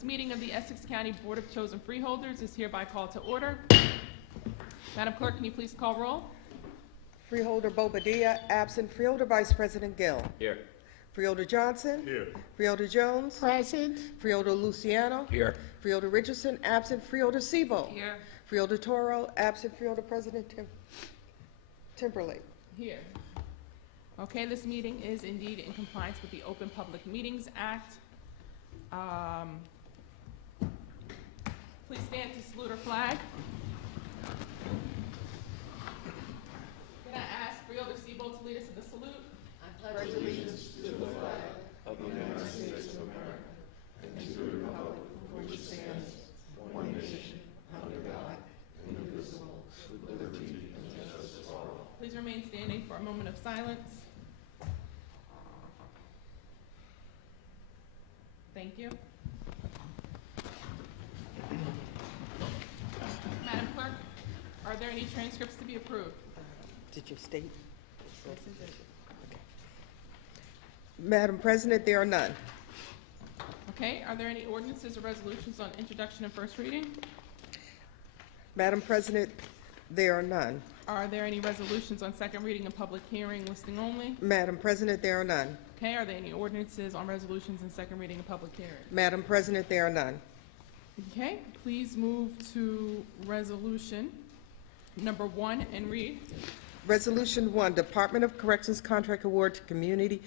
This meeting of the Essex County Board of Chosen Freeholders is hereby called to order. Madam Clerk, can you please call roll? Freeholder Bobadilla, absent. Freeholder Vice President Gill. Here. Freeholder Johnson. Here. Freeholder Jones. Present. Freeholder Luciano. Here. Freeholder Richardson, absent. Freeholder Sebo. Here. Freeholder Toro, absent. Freeholder President Timberlake. Here. Okay, this meeting is indeed in compliance with the Open Public Meetings Act. Please stand to salute our flag. Can I ask Freeholder Sebo to lead us in the salute? I pledge allegiance to the flag Of the United States of America and to the republic for which it stands, one nation, under God, indivisible, with liberty and justice for all. Please remain standing for a moment of silence. Thank you. Madam Clerk, are there any transcripts to be approved? Did you state? This is it. Madam President, there are none. Okay, are there any ordinances or resolutions on introduction and first reading? Madam President, there are none. Are there any resolutions on second reading and public hearing listing only? Madam President, there are none. Okay, are there any ordinances on resolutions in second reading and public hearing? Madam President, there are none. Okay, please move to resolution number 1 and read. Resolution 1, Department of Corrections Contract Award to Community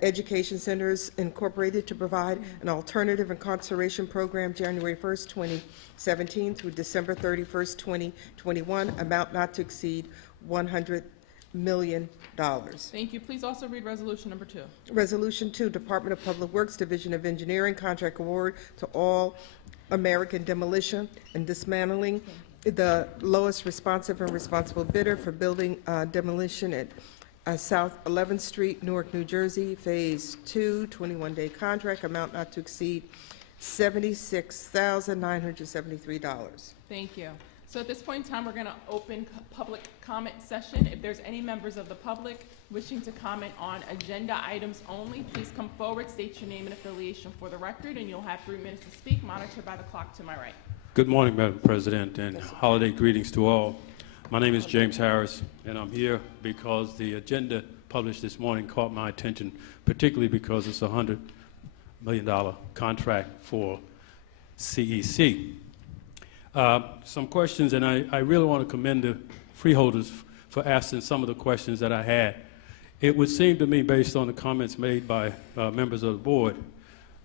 Education Centers Incorporated to provide an alternative incarceration program January 1st, 2017 through December 31st, 2021, amount not to exceed $100 million. Thank you. Please also read resolution number 2. Resolution 2, Department of Public Works, Division of Engineering, Contract Award to All American Demolition and Dismantling, the lowest responsive and responsible bidder for building demolition at South 11th Street, Newark, New Jersey, Phase 2, 21-day contract, amount not to exceed $76,973. Thank you. So at this point in time, we're going to open public comment session. If there's any members of the public wishing to comment on agenda items only, please come forward, state your name and affiliation for the record, and you'll have 3 minutes to speak, monitored by the clock to my right. Good morning, Madam President, and holiday greetings to all. My name is James Harris, and I'm here because the agenda published this morning caught my attention, particularly because it's a $100 million contract for CEC. Some questions, and I really want to commend the freeholders for asking some of the questions that I had. It would seem to me, based on the comments made by members of the board,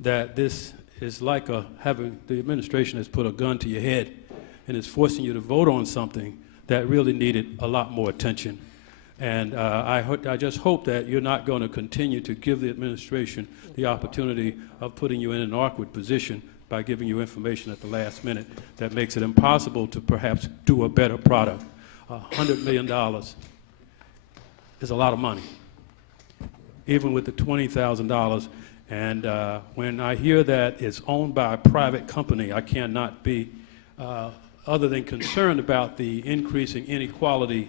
that this is like having the administration has put a gun to your head and is forcing you to vote on something that really needed a lot more attention. And I just hope that you're not going to continue to give the administration the opportunity of putting you in an awkward position by giving you information at the last minute that makes it impossible to perhaps do a better product. $100 million is a lot of money, even with the $20,000. And when I hear that it's owned by a private company, I cannot be other than concerned about the increasing inequality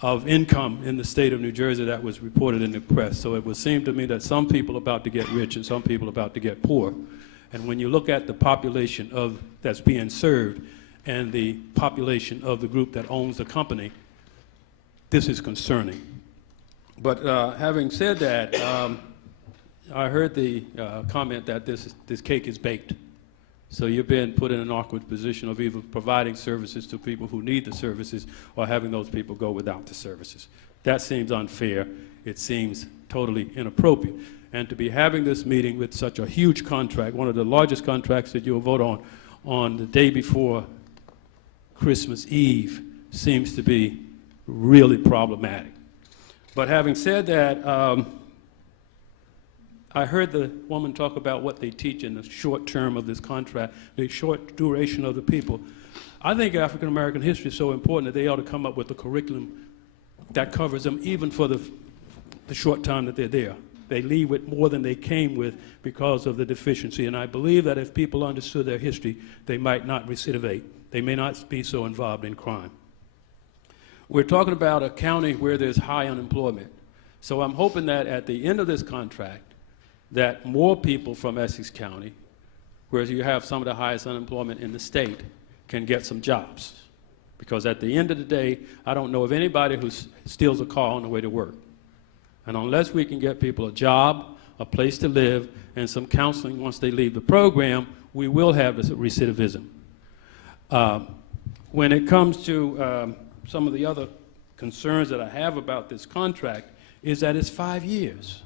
of income in the state of New Jersey that was reported in the press. So it would seem to me that some people are about to get rich and some people are about to get poor. And when you look at the population that's being served and the population of the group that owns the company, this is concerning. But having said that, I heard the comment that this cake is baked. So you're being put in an awkward position of either providing services to people who need the services or having those people go without the services. That seems unfair. It seems totally inappropriate. And to be having this meeting with such a huge contract, one of the largest contracts that you'll vote on the day before Christmas Eve, seems to be really problematic. But having said that, I heard the woman talk about what they teach in the short term of this contract, the short duration of the people. I think African American history is so important that they ought to come up with a curriculum that covers them even for the short time that they're there. They leave with more than they came with because of the deficiency. And I believe that if people understood their history, they might not recidivate. They may not be so involved in crime. We're talking about a county where there's high unemployment. So I'm hoping that at the end of this contract, that more people from Essex County whereas you have some of the highest unemployment in the state, can get some jobs. Because at the end of the day, I don't know of anybody who steals a car on the way to work. And unless we can get people a job, a place to live, and some counseling once they leave the program, we will have this recidivism. When it comes to some of the other concerns that I have about this contract, is that it's 5 years.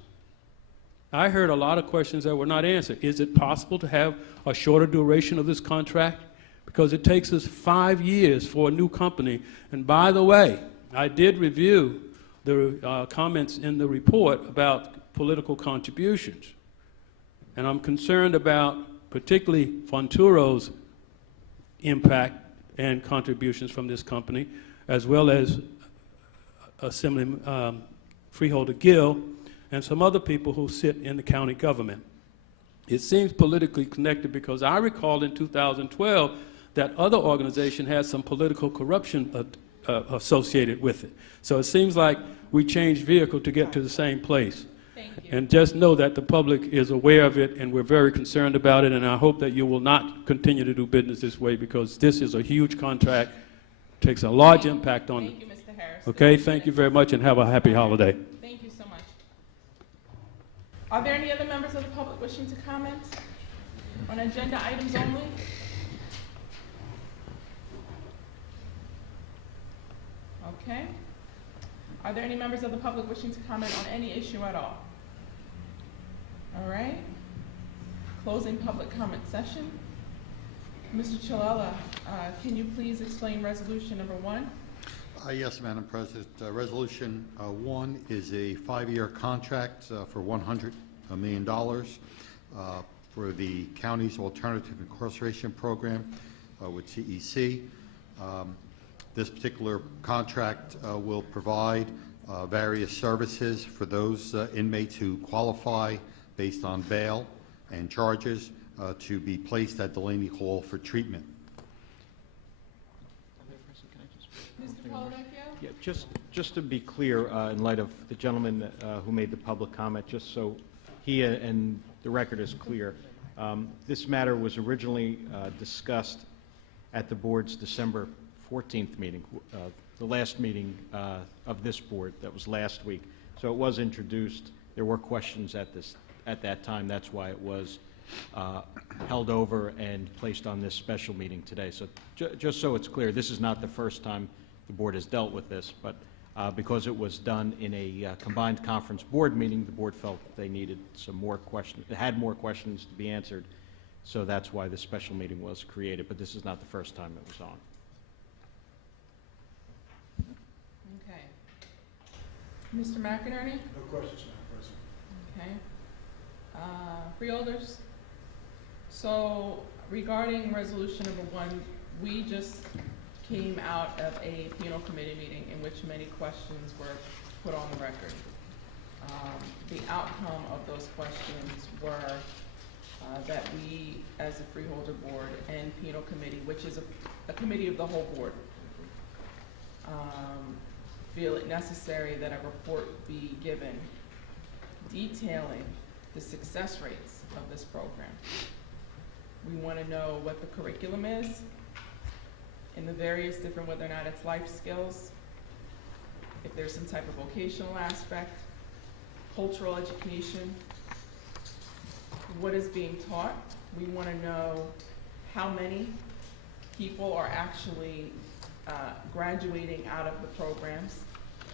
I heard a lot of questions that were not answered. Is it possible to have a shorter duration of this contract? Because it takes us 5 years for a new company. And by the way, I did review the comments in the report about political contributions. And I'm concerned about particularly Fonturo's impact and contributions from this company, as well as Assemblyman Freeholder Gill and some other people who sit in the county government. It seems politically connected because I recall in 2012 that other organization had some political corruption associated with it. So it seems like we changed vehicle to get to the same place. Thank you. And just know that the public is aware of it, and we're very concerned about it, and I hope that you will not continue to do business this way, because this is a huge contract, takes a large impact on Thank you, Mr. Harris. Okay, thank you very much, and have a happy holiday. Thank you so much. Are there any other members of the public wishing to comment on agenda items only? Okay. Are there any members of the public wishing to comment on any issue at all? All right. Closing public comment session. Mr. Chilella, can you please explain resolution number 1? Yes, Madam President. Resolution 1 is a 5-year contract for $100 million for the county's alternative incarceration program with CEC. This particular contract will provide various services for those inmates who qualify based on bail and charges to be placed at Delaney Hall for treatment. Mr. Polavecchio? Yeah, just to be clear, in light of the gentleman who made the public comment, just so he and the record is clear, this matter was originally discussed at the board's December 14th meeting, the last meeting of this board. That was last week. So it was introduced. There were questions at that time. That's why it was held over and placed on this special meeting today. So just so it's clear, this is not the first time the board has dealt with this, but because it was done in a combined conference board meeting, the board felt they needed some more questions, had more questions to be answered, so that's why this special meeting was created, but this is not the first time it was on. Okay. Mr. McInerney? No questions, Madam President. Okay. Freeholders? So regarding resolution number 1, we just came out of a penal committee meeting in which many questions were put on the record. The outcome of those questions were that we, as a Freeholder Board and penal committee, which is a committee of the whole board, feel it necessary that a report be given detailing the success rates of this program. We want to know what the curriculum is in the various different, whether or not it's life skills, if there's some type of vocational aspect, cultural education, what is being taught. We want to know how many people are actually graduating out of the programs.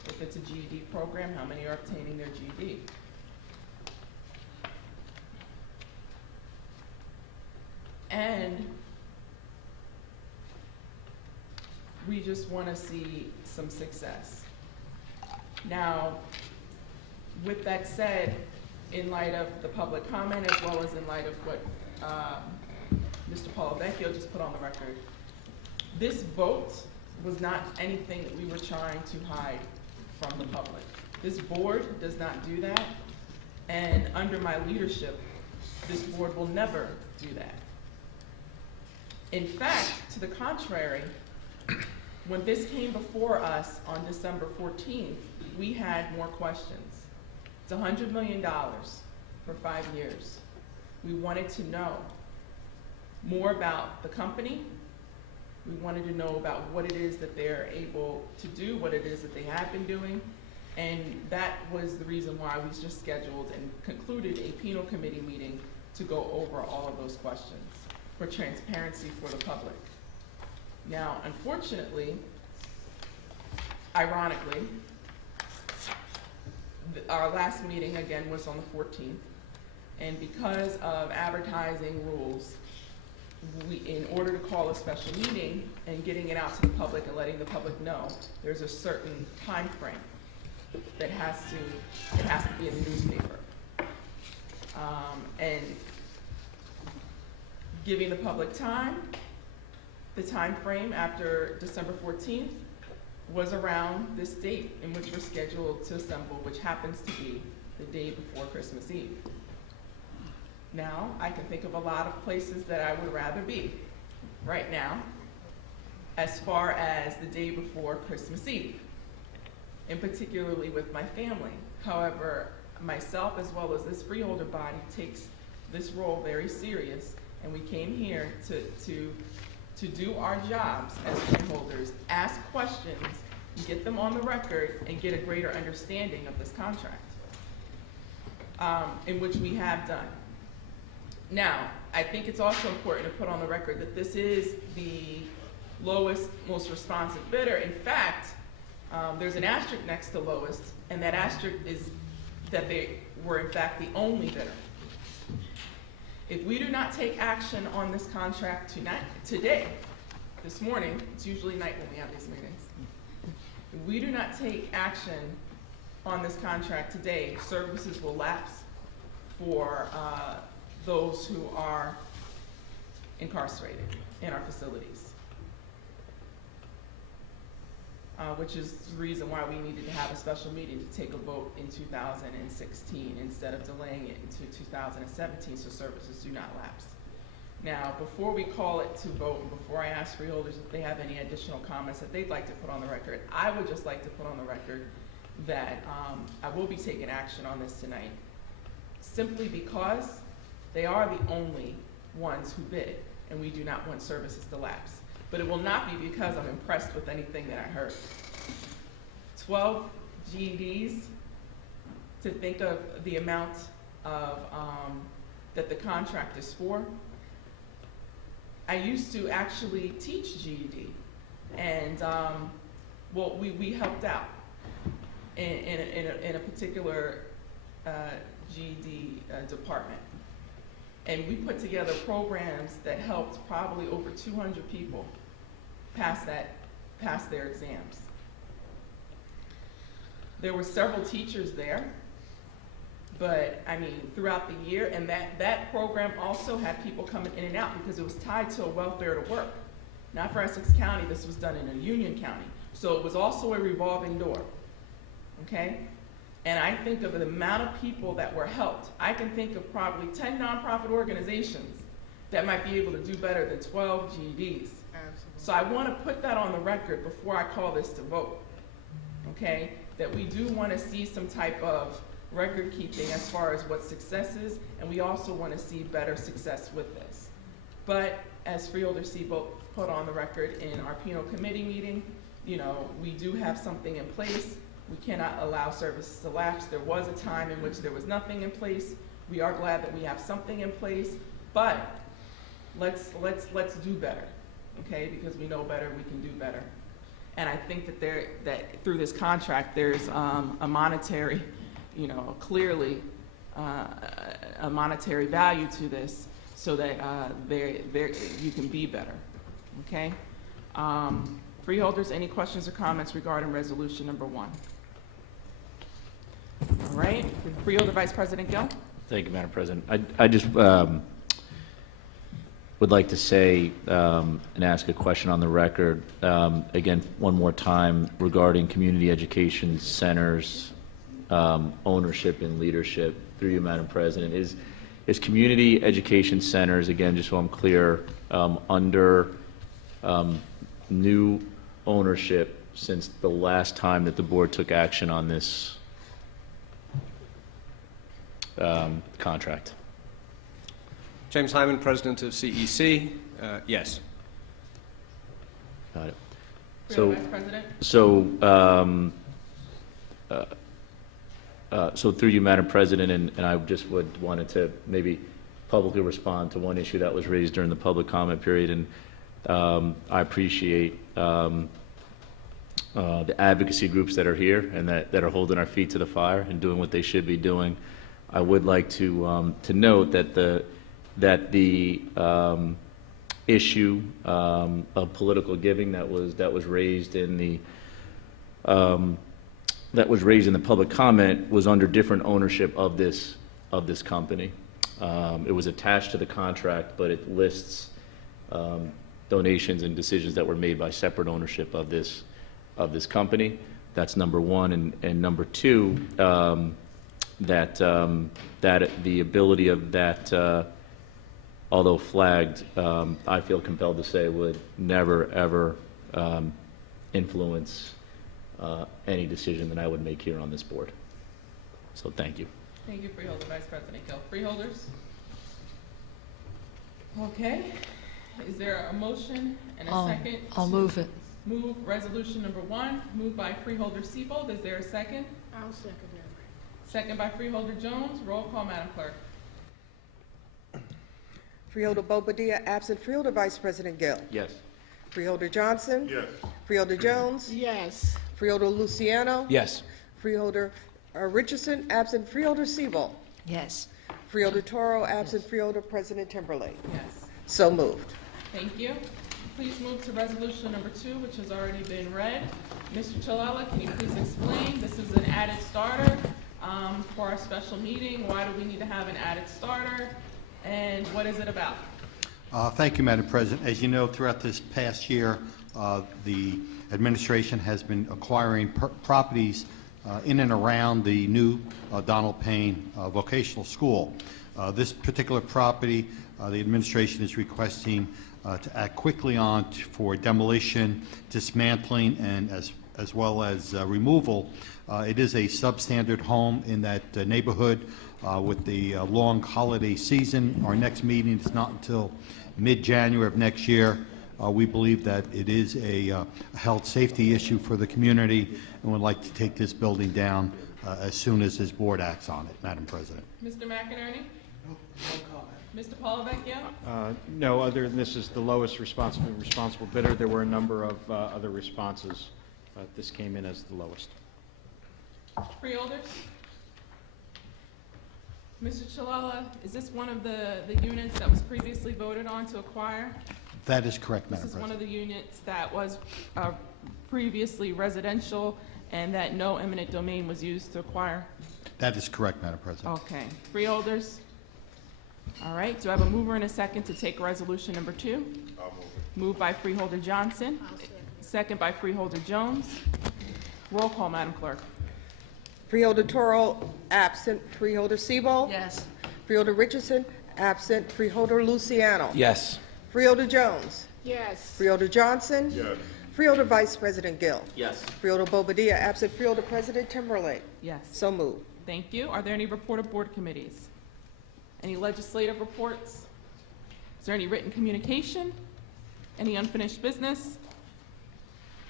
If it's a GED program, how many are obtaining their GED? And we just want to see some success. Now, with that said, in light of the public comment, as well as in light of what Mr. Polavecchio just put on the record, this vote was not anything that we were trying to hide from the public. This board does not do that, and under my leadership, this board will never do that. In fact, to the contrary, when this came before us on December 14th, we had more questions. It's $100 million for 5 years. We wanted to know more about the company. We wanted to know about what it is that they're able to do, what it is that they have been doing. And that was the reason why we just scheduled and concluded a penal committee meeting to go over all of those questions for transparency for the public. Now, unfortunately, ironically, our last meeting, again, was on the 14th. And because of advertising rules, in order to call a special meeting and getting it out to the public and letting the public know, there's a certain time frame that has to be in the newspaper. And giving the public time, the time frame after December 14th was around this date in which we're scheduled to assemble, which happens to be the day before Christmas Eve. Now, I can think of a lot of places that I would rather be right now as far as the day before Christmas Eve, and particularly with my family. However, myself as well as this freeholder body takes this role very serious, and we came here to do our jobs as freeholders, ask questions, get them on the record, and get a greater understanding of this contract, in which we have done. Now, I think it's also important to put on the record that this is the lowest, most responsive bidder. In fact, there's an asterisk next to lowest, and that asterisk is that they were in fact the only bidder. If we do not take action on this contract today, this morning, it's usually night when we have these meetings. If we do not take action on this contract today, services will lapse for those who are incarcerated in our facilities, which is the reason why we needed to have a special meeting to take a vote in 2016 instead of delaying it into 2017 so services do not lapse. Now, before we call it to vote, and before I ask freeholders if they have any additional comments that they'd like to put on the record, I would just like to put on the record that I will be taking action on this tonight, simply because they are the only ones who bid, and we do not want services to lapse. But it will not be because I'm impressed with anything that I heard. 12 GEDs, to think of the amount of that the contract is for. I used to actually teach GED, and well, we helped out in a particular GED department. And we put together programs that helped probably over 200 people pass their exams. There were several teachers there, but I mean, throughout the year, and that program also had people coming in and out because it was tied to a welfare to work. Not for Essex County, this was done in a Union County. So it was also a revolving door, okay? And I think of the amount of people that were helped. I can think of probably 10 nonprofit organizations that might be able to do better than 12 GEDs. Absolutely. So I want to put that on the record before I call this to vote, okay? That we do want to see some type of record keeping as far as what success is, and we also want to see better success with this. But as Freeholder Seabolt put on the record in our penal committee meeting, you know, we do have something in place. We cannot allow services to lapse. There was a time in which there was nothing in place. We are glad that we have something in place, but let's do better, okay? Because we know better, we can do better. And I think that through this contract, there's a monetary, you know, clearly a monetary value to this, so that you can be better, okay? Freeholders, any questions or comments regarding resolution number 1? All right, Freeholder Vice President Gill. Thank you, Madam President. I just would like to say and ask a question on the record, again, one more time, regarding community education centers, ownership and leadership, through you, Madam President. Is community education centers, again, just so I'm clear, under new ownership since the last time that the board took action on this contract? James Hyman, President of CEC. Yes. Got it. Freeholder So, Vice President? So through you, Madam President, and I just wanted to maybe publicly respond to one issue that was raised during the public comment period, and I appreciate the advocacy groups that are here and that are holding our feet to the fire and doing what they should be doing. I would like to note that the issue of political giving that was raised in the public comment was under different ownership of this company. It was attached to the contract, but it lists donations and decisions that were made by separate ownership of this company. That's number one, and number two, that the ability of that, although flagged, I feel compelled to say would never ever influence any decision that I would make here on this board. So thank you. Thank you, Freeholder Vice President Gill. Freeholders? Okay. Is there a motion and a second? I'll move it. Move resolution number 1, moved by Freeholder Siebold. Is there a second? I'll second that. Second by Freeholder Jones. Roll call, Madam Clerk. Freeholder Bobadilla, absent. Freeholder Vice President Gill. Yes. Freeholder Johnson. Yes. Freeholder Jones. Yes. Freeholder Luciano. Yes. Freeholder Richardson, absent. Freeholder Siebold. Yes. Freeholder Toro, absent. Freeholder President Timberlake. Yes. So moved. Thank you. Please move to resolution number 2, which has already been read. Mr. Chilella, can you please explain? This is an added starter for our special meeting. Why do we need to have an added starter? And what is it about? Thank you, Madam President. As you know, throughout this past year, the administration has been acquiring properties in and around the new Donald Payne Vocational School. This particular property, the administration is requesting to act quickly on for demolition, dismantling, and as well as removal. It is a substandard home in that neighborhood with the long holiday season. Our next meeting is not until mid-January of next year. We believe that it is a health safety issue for the community and would like to take this building down as soon as this board acts on it, Madam President. Mr. McInerney? No comment. Mr. Polavecchio? No, other than this is the lowest responsible bidder. There were a number of other responses, but this came in as the lowest. Freeholders? Mr. Chilella, is this one of the units that was previously voted on to acquire? That is correct, This Madam is one President. of the units that was previously residential and that no eminent domain was used to acquire? That is correct, Madam President. Okay. Freeholders? All right. Do I have a mover and a second to take resolution number 2? I'll move it. Moved by Freeholder Johnson. Second by Freeholder Jones. Roll call, Madam Clerk. Freeholder Toro, absent. Freeholder Siebold. Yes. Freeholder Richardson, absent. Freeholder Luciano. Yes. Freeholder Jones. Yes. Freeholder Johnson. Yes. Freeholder Vice President Gill. Yes. Freeholder Bobadilla, absent. Freeholder President Timberlake. Yes. So moved. Thank you. Are there any report of board committees? Any legislative reports? Is there any written communication? Any unfinished business?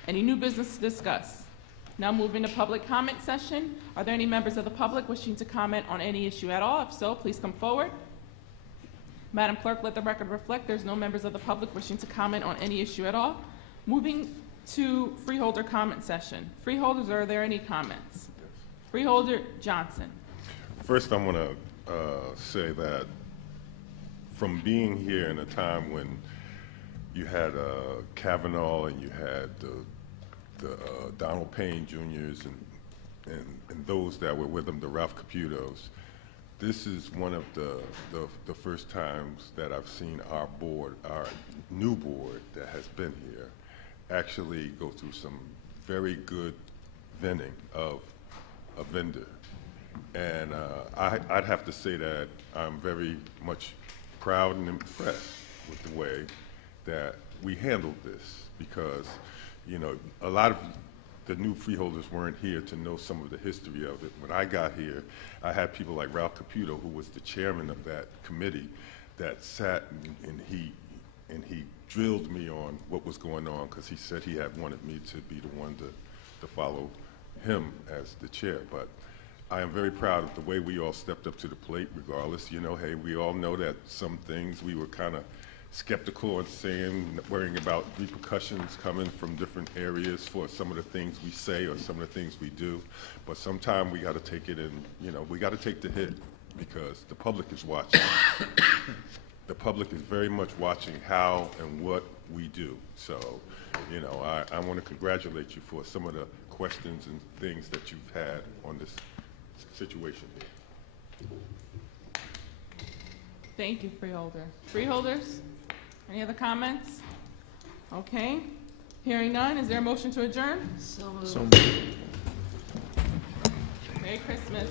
Any new business to discuss? Now moving to public comment session. Are there any members of the public wishing to comment on any issue at all? If so, please come forward. Madam Clerk, let the record reflect there's no members of the public wishing to comment on any issue at all. Moving to freeholder comment session. Freeholders, are there any comments? Freeholder Johnson. First, I want to say that from being here in a time when you had Kavanaugh and you had the Donald Payne Juniors and those that were with him, the Ralph Caputos, this is one of the first times that I've seen our board, our new board that has been here, actually go through some very good vetting of a vendor. And I'd have to say that I'm very much proud and impressed with the way that we handled this, because, you know, a lot of the new freeholders weren't here to know some of the history of it. When I got here, I had people like Ralph Caputo, who was the chairman of that committee, that sat and he drilled me on what was going on, because he said he had wanted me to be the one to follow him as the chair. But I am very proud of the way we all stepped up to the plate regardless. You know, hey, we all know that some things we were kind of skeptical and saying, worrying about repercussions coming from different areas for some of the things we say or some of the things we do. But sometimes we got to take it and, you know, we got to take the hit, because the public is watching. The public is very much watching how and what we do. So, you know, I want to congratulate you for some of the questions and things that you've had on this situation here. Thank you, Freeholder. Freeholders, any other comments? Okay. Hearing none, is there a motion to adjourn? So moved. Merry Christmas.